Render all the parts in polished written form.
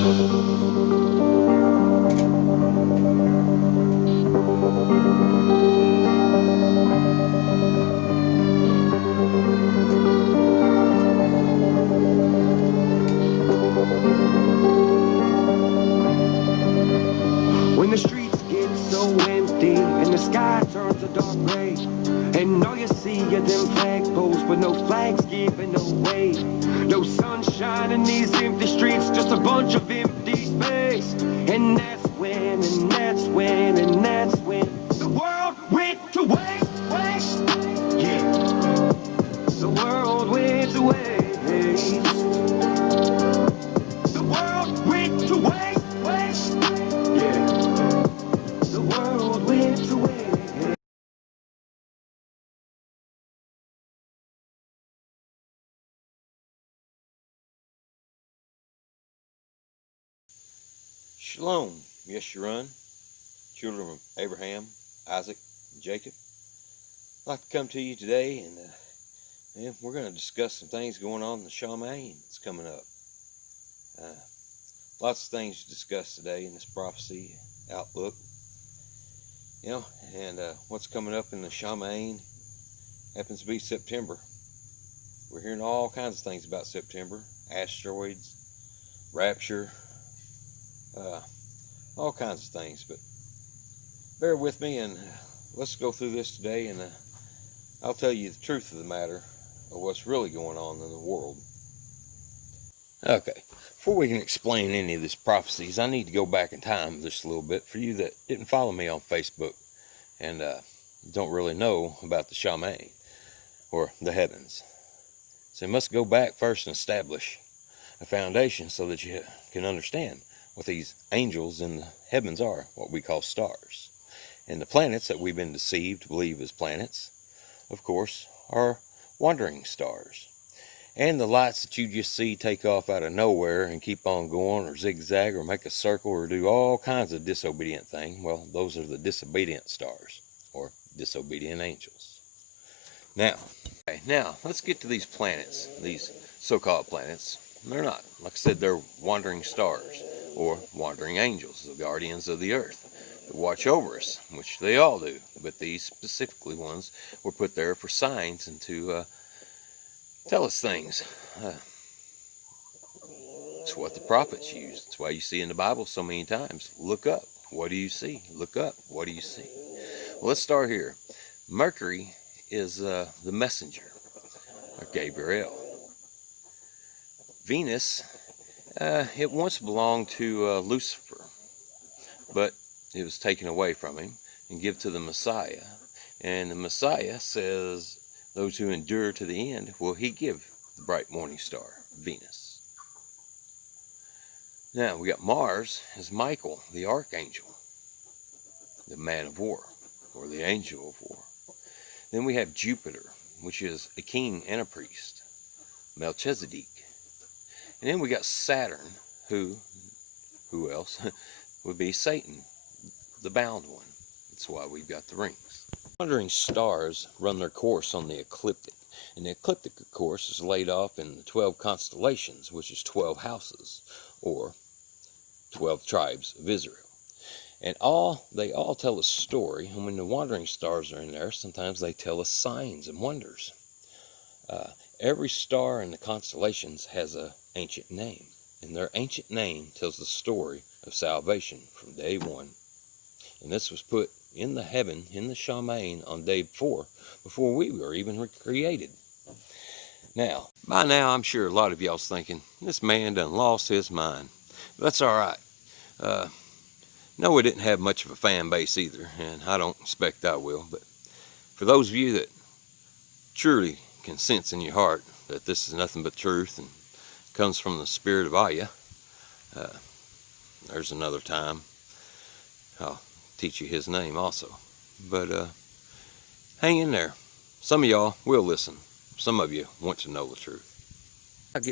When the streets get so empty and the sky turns a dark gray, and all you see are them flagpoles, but no flags giving away. No sunshine in these empty streets, just a bunch of empty space. And that's when the world went to waste, waste. Yeah, the world went to waste. The world went to waste, waste. Yeah, the world went to waste. Shalom, Yeshurun, children of Abraham, Isaac, and Jacob. I'd like to come to you today, and we're going to discuss some things going on in the shamayim that's coming up. Lots of things to discuss today in this prophecy outlook. And what's coming up in the shamayim happens to be September. We're hearing all kinds of things about September: asteroids, rapture, all kinds of things. But bear with me, and let's go through this today, and I'll tell you the truth of the matter of what's really going on in the world. Okay, before we can explain any of these prophecies, I need to go back in time just a little bit for you that didn't follow me on Facebook and don't really know about the shamayim or the heavens. So you must go back first and establish a foundation so that you can understand what these angels in the heavens are, what we call stars. And the planets that we've been deceived to believe as planets, of course, are wandering stars. And the lights that you just see take off out of nowhere and keep on going, or zigzag, or make a circle, or do all kinds of disobedient things, well, those are the disobedient stars, or disobedient angels. Now, let's get to these planets, these so-called planets. They're not. Like I said, they're wandering stars, or wandering angels, the guardians of the earth, that watch over us, which they all do. But these specifically ones were put there for signs and to tell us things. It's what the prophets used. It's why you see in the Bible so many times, look up, what do you see? Look up, what do you see? Well, let's start here. Mercury is the messenger, or Gabriel. Venus, it once belonged to Lucifer, but it was taken away from him and given to the Messiah. And the Messiah says, those who endure to the end will he give the bright morning star, Venus. Now we got Mars as Michael, the archangel, the man of war, or the angel of war. Then we have Jupiter, which is a king and a priest, Melchizedek. And then we got Saturn, who else would be Satan, the bound one. That's why we've got the rings. Wandering stars run their course on the ecliptic, and the ecliptic, of course, is laid off in the 12 constellations, which is 12 houses, or 12 tribes of Israel. And they all tell a story, and when the wandering stars are in there, sometimes they tell us signs and wonders. Every star in the constellations has an ancient name, and their ancient name tells the story of salvation from day one. And this was put in the heaven, in the shamayim, on day 4, before we were even created. Now, by now, I'm sure a lot of y'all's thinking, this man done lost his mind. But that's all right. No, we didn't have much of a fan base either, and I don't expect I will. But for those of you that truly can sense in your heart that this is nothing but truth and comes from the spirit of Aya, there's another time I'll teach you his name also. But hang in there. Some of y'all will listen. Some of you want to know the truth.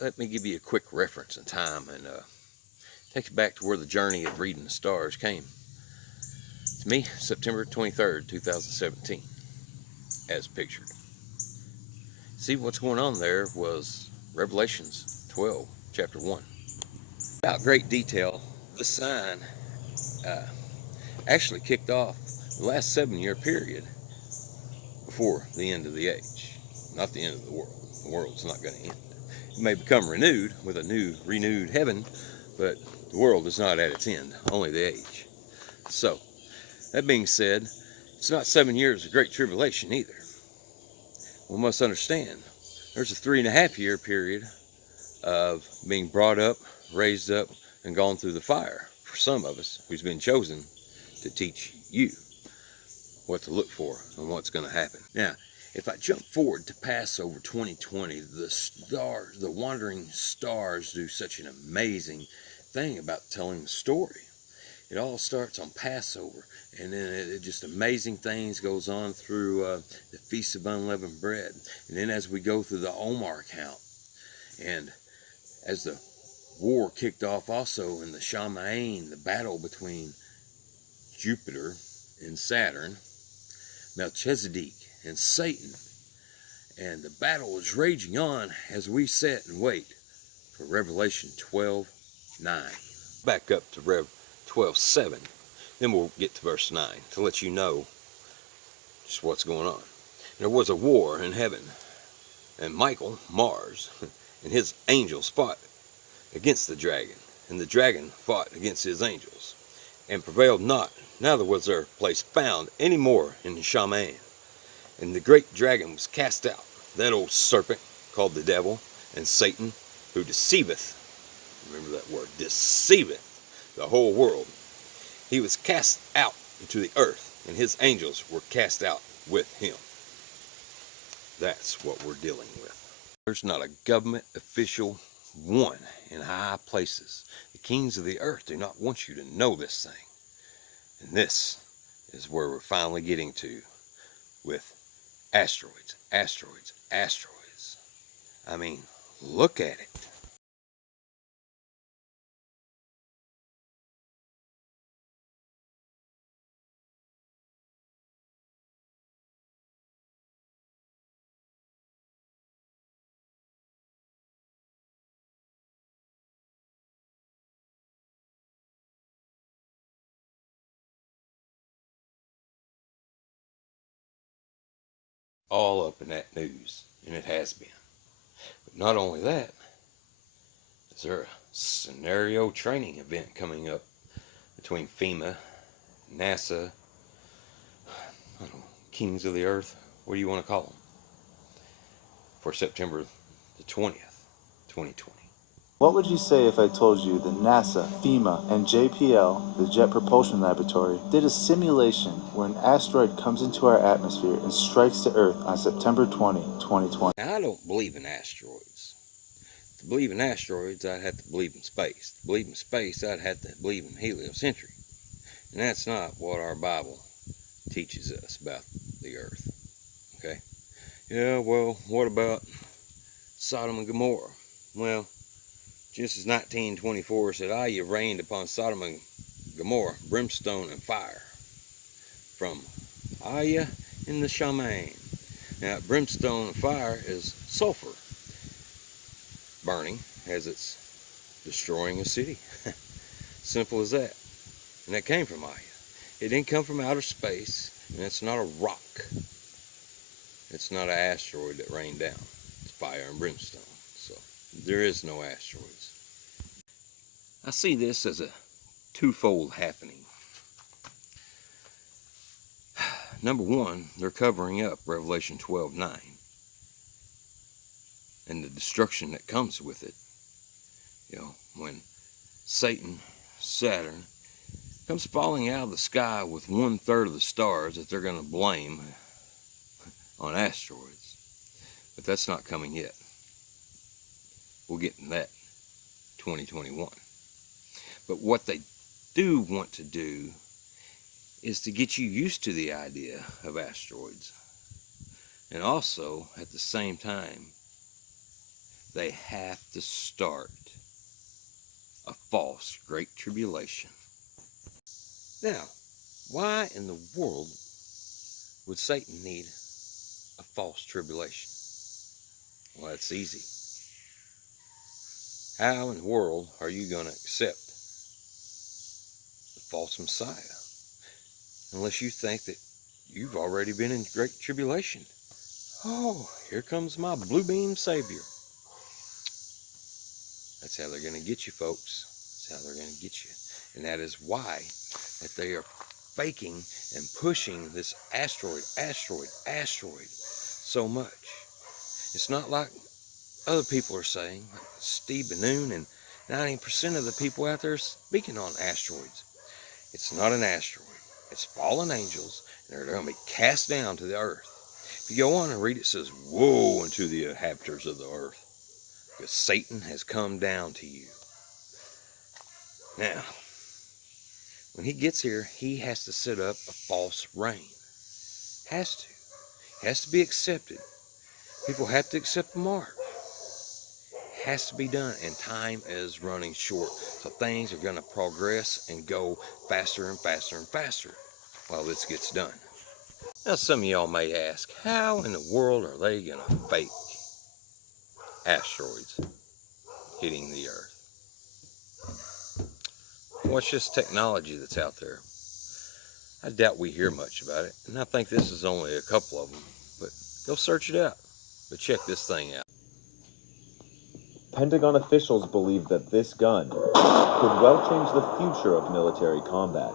Let me give you a quick reference in time and take you back to where the journey of reading the stars came. To me, September 23rd, 2017, as pictured. See, what's going on there was Revelations 12, chapter 1. Without great detail, this sign uh, actually kicked off the last 7-year period before the end of the age. Not the end of the world. The world's not going to end. It may become renewed with a new, renewed heaven, but the world is not at its end, only the age. So, that being said, it's not 7 years of great tribulation either. We must understand there's a 3.5-year period of being brought up, raised up, and gone through the fire for some of us who's been chosen to teach you what to look for and what's going to happen. Now, if I jump forward to Passover 2020, the stars, the wandering stars do such an amazing thing about telling the story. It all starts on Passover, and then it just amazing things goes on through the Feast of Unleavened Bread. And then as we go through the Omer count, and as the war kicked off also in the shamayim, the battle between Jupiter and Saturn, Melchizedek and Satan, and the battle is raging on as we sit and wait for Revelation 12:9. Back up to Rev 12:7, then we'll get to verse 9 to let you know just what's going on. There was a war in heaven, and Michael, Mars, and his angels fought against the dragon, and the dragon fought against his angels, and prevailed not. Neither was their place found any more in shamayim. And the great dragon was cast out, that old serpent called the devil and Satan, who deceiveth, remember that word, deceiveth the whole world. He was cast out into the earth, and his angels were cast out with him. That's what we're dealing with. There's not a government official one in high places. The kings of the earth do not want you to know this thing. And this is where we're finally getting to with asteroids, asteroids, asteroids. I mean, look at it. All up in that news, and it has been. But not only that, is there a scenario training event coming up between FEMA, NASA, I don't know, Kings of the Earth, what do you want to call them, for September the 20th, 2020. What would you say if I told you that NASA, FEMA, and JPL, the Jet Propulsion Laboratory, did a simulation where an asteroid comes into our atmosphere and strikes the Earth on September 20, 2020? Now, I don't believe in asteroids. To believe in asteroids, I'd have to believe in space. To believe in space, I'd have to believe in heliocentric. And that's not what our Bible teaches us about the Earth. Okay? Yeah, well, what about Sodom and Gomorrah? Well, Genesis 19:24 said, "I have rained upon Sodom and Gomorrah brimstone and fire from Aya in the shamayim." Now, brimstone and fire is sulfur burning as it's destroying a city. Simple as that. And that came from Aya. It didn't come from outer space, and it's not a rock. It's not an asteroid that rained down. It's fire and brimstone. So there is no asteroids. I see this as a twofold happening. Number one, they're covering up Revelation 12:9 and the destruction that comes with it. You know, when Satan, Saturn, comes falling out of the sky with 1/3 of the stars that they're going to blame on asteroids. But that's not coming yet. We'll get in that 2021. But what they do want to do is to get you used to the idea of asteroids. And also, at the same time, they have to start a false Great Tribulation. Now, why in the world would Satan need a false tribulation? Well, it's easy. How in the world are you going to accept the false Messiah unless you think that you've already been in great tribulation? Oh, here comes my blue beam Savior. That's how they're going to get you, folks. That's how they're going to get you. And that is why that they are faking and pushing this asteroid so much. It's not like other people are saying, like Steve Benoon and 90% of the people out there speaking on asteroids. It's not an asteroid. It's fallen angels, and they're going to be cast down to the earth. If you go on and read, it says, woe unto the inhabitants of the earth, because Satan has come down to you. Now, when he gets here, he has to set up a false reign. Has to. Has to be accepted. People have to accept the mark. Has to be done, and time is running short. So things are going to progress and go faster and faster and faster while this gets done. Now, some of y'all may ask, how in the world are they going to fake asteroids hitting the Earth? What's this technology that's out there? I doubt we hear much about it, and I think this is only a couple of them, but go search it out. But check this thing out. Pentagon officials believe that this gun could well change the future of military combat.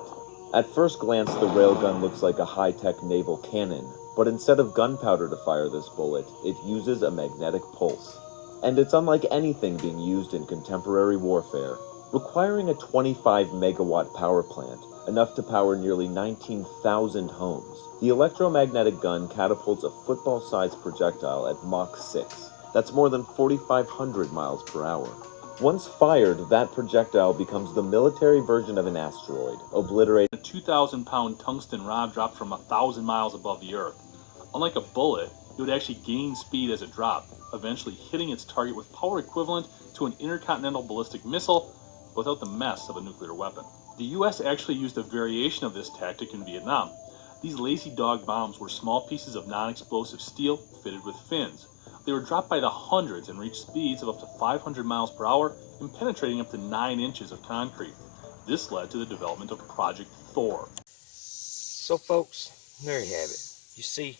At first glance, the railgun looks like a high-tech naval cannon, but instead of gunpowder to fire this bullet, it uses a magnetic pulse. And it's unlike anything being used in contemporary warfare, requiring a 25-megawatt power plant, enough to power nearly 19,000 homes. The electromagnetic gun catapults a football-sized projectile at Mach 6. That's more than 4,500 miles per hour. Once fired, that projectile becomes the military version of an asteroid, obliterating a 2,000-pound tungsten rod dropped from 1,000 miles above the Earth. Unlike a bullet, it would actually gain speed as it dropped, eventually hitting its target with power equivalent to an intercontinental ballistic missile without the mess of a nuclear weapon. The US actually used a variation of this tactic in Vietnam. These lazy dog bombs were small pieces of non-explosive steel fitted with fins. They were dropped by the hundreds and reached speeds of up to 500 miles per hour and penetrating up to 9 inches of concrete. This led to the development of Project Thor. So folks, there you have it. You see,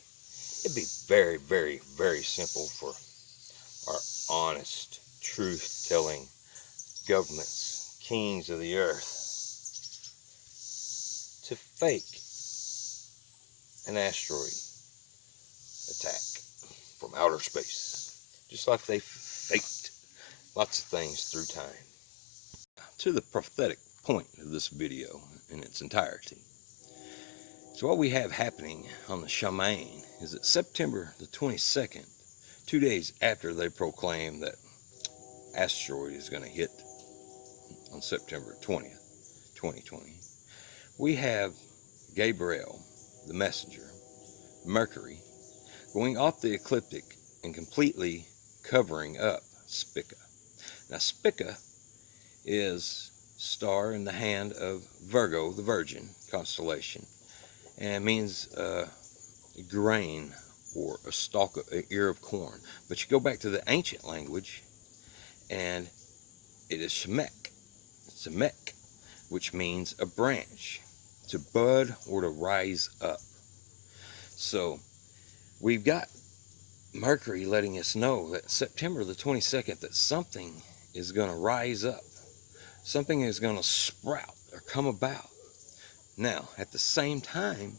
it'd be very, very, very simple for our honest, truth-telling governments, kings of the earth, to fake an asteroid attack from outer space, just like they faked lots of things through time. To the prophetic point of this video in its entirety. So what we have happening on the shamayim is that September the 22nd, 2 days after they proclaim that asteroid is going to hit on September 20th, 2020, we have Gabriel, the messenger, Mercury, going off the ecliptic and completely covering up Spica. Now Spica is star in the hand of Virgo, the Virgin constellation, and means a grain or a stalk, an ear of corn. But you go back to the ancient language, and it is shemek, which means a branch, to bud or to rise up. So we've got Mercury letting us know that September the 22nd, that something is going to rise up. Something is going to sprout or come about. Now, at the same time,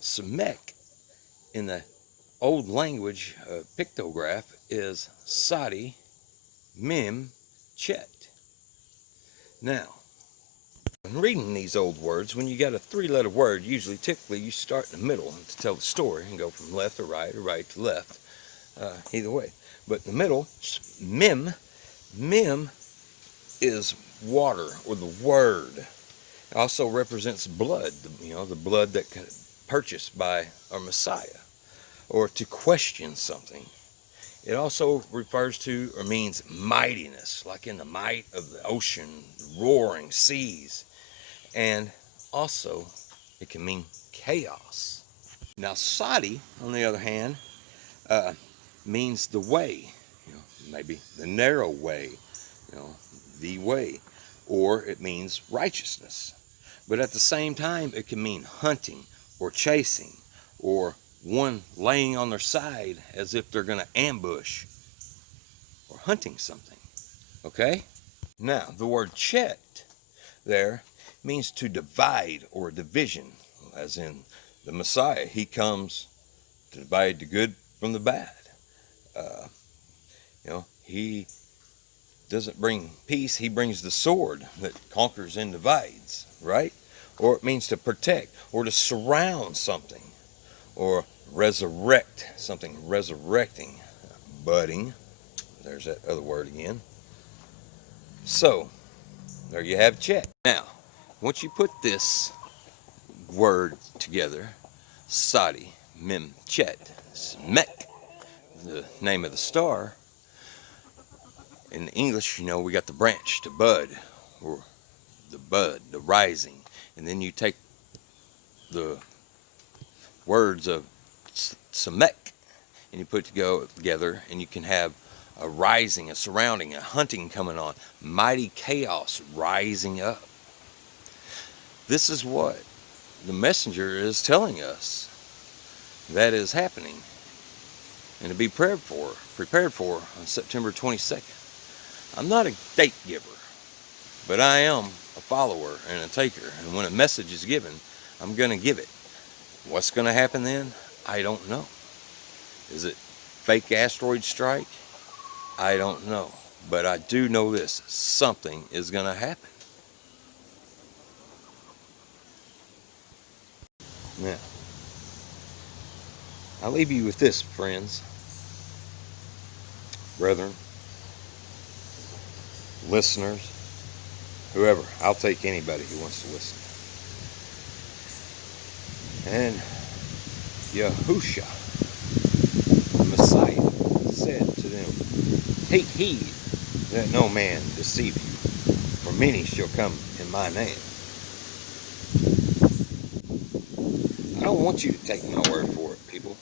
Shemek in the old language pictograph is Sadi Mim Chet. Now, when reading these old words, when you got a 3-letter word, typically you start in the middle to tell the story and go from left to right or right to left, either way. But in the middle, Mim is water, or the word. It also represents blood, the blood that got purchased by our Messiah, or to question something. It also refers to or means mightiness, like in the might of the ocean, roaring seas. And also, it can mean chaos. Now, Sadi, on the other hand, means the way, maybe the narrow way, you know, the way, or it means righteousness. But at the same time, it can mean hunting or chasing, or one laying on their side as if they're going to ambush, or hunting something. Okay? Now, the word chet there means to divide or division, as in the Messiah. He comes to divide the good from the bad. He doesn't bring peace, he brings the sword that conquers and divides, right? Or it means to protect, or to surround something, or resurrect something, resurrecting, budding. There's that other word again. So, there you have chet. Now, once you put this word together, Sadi, Mem, Chet, Smek, the name of the star. In English, you know, we got the branch, the bud, or the bud, the rising. And then you take the words of Semek and you put it together, and you can have a rising, a surrounding, a hunting coming on, mighty chaos rising up. This is what the messenger is telling us that is happening, and to be prepared for on September 22nd. I'm not a date giver, but I am a follower and a taker, and when a message is given, I'm going to give it. What's going to happen then? I don't know. Is it fake asteroid strike? I don't know, but I do know this: something is going to happen. Now, I'll leave you with this, friends, brethren, listeners, whoever. I'll take anybody who wants to listen. And Yahusha, the Messiah, said to them, "Take heed that no man deceive you, for many shall come in my name." I don't want you to take my word for it, people.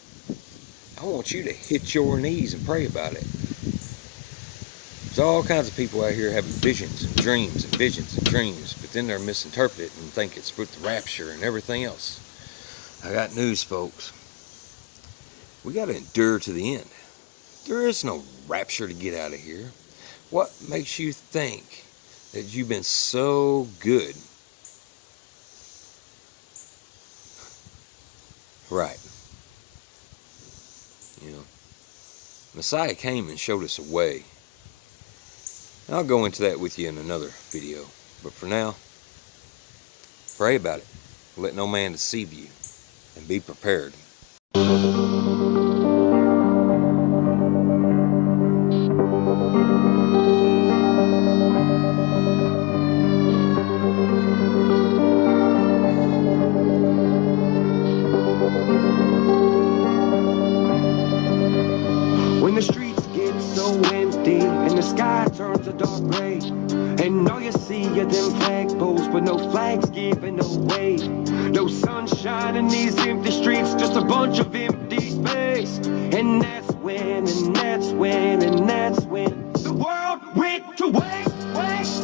I want you to hit your knees and pray about it. There's all kinds of people out here having visions and dreams and visions and dreams, but then they're misinterpreted and think it's with the rapture and everything else. I got news, folks. We got to endure to the end. There is no rapture to get out of here. What makes you think that you've been so good? Right. You know, Messiah came and showed us a way. I'll go into that with you in another video. But for now, pray about it. Let no man deceive you, and be prepared. When the streets get so empty and the sky turns a dark gray, and all you see are them flagpoles with no flags giving away, no sunshine in these empty streets, just a bunch of empty space. And that's when the world went to waste.